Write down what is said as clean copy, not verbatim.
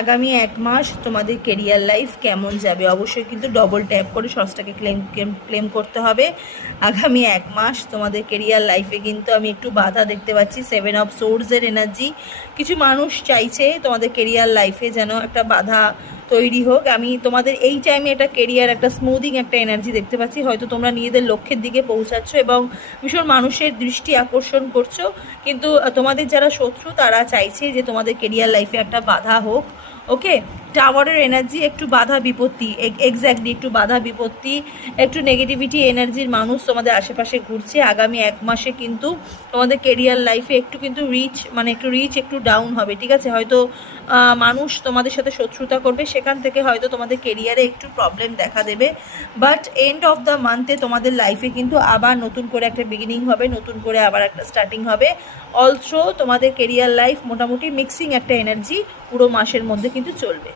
আগামী 1 মাস তোমাদের career life কেমন যাবে অবশ্যই কিন্তু ডবল ট্যাপ করে সসটাকে ক্লেম করতে হবে। আগামী 1 মাস তোমাদের কেরিয়ার লাইফে কিন্তু আমি একটু বাধা দেখতে পাচ্ছি। 7 অফ সোর্সের এনার্জি। কিছু মানুষ চাইছে তোমাদের কেরিয়ার লাইফে যেন একটা বাধা তৈরি হোক। আমি তোমাদের এই টাইমে একটা কেরিয়ার একটা স্মুদিং একটা এনার্জি দেখতে পাচ্ছি। হয়তো তোমরা নিজেদের লক্ষ্যের দিকে পৌঁছাচ্ছ এবং ভীষণ মানুষের দৃষ্টি আকর্ষণ করছো, কিন্তু তোমাদের যারা শত্রু তারা চাইছে যে তোমাদের কেরিয়ার লাইফে একটা বাধা হোক। ওকে, টাওয়ারের এনার্জি একটু বাধা বিপত্তি, এক্স্যাক্টলি একটু বাধা বিপত্তি, একটু নেগেটিভিটি এনার্জির মানুষ তোমাদের আশেপাশে ঘুরছে। আগামী 1 মাসে কিন্তু তোমাদের কেরিয়ার লাইফে একটু কিন্তু রিচ একটু ডাউন হবে, ঠিক আছে? হয়তো মানুষ তোমাদের সাথে শত্রুতা করবে, সেখান থেকে হয়তো তোমাদের কেরিয়ারে একটু প্রবলেম দেখা দেবে। বাট এন্ড অফ দ্য মান্থে তোমাদের লাইফে কিন্তু আবার নতুন করে একটা বিগিনিং হবে, নতুন করে আবার একটা স্টার্টিং হবে। অলসো তোমাদের কেরিয়ার লাইফ মোটামুটি মিক্সিং একটা এনার্জি পুরো মাসের মধ্যে কিন্তু চলবে।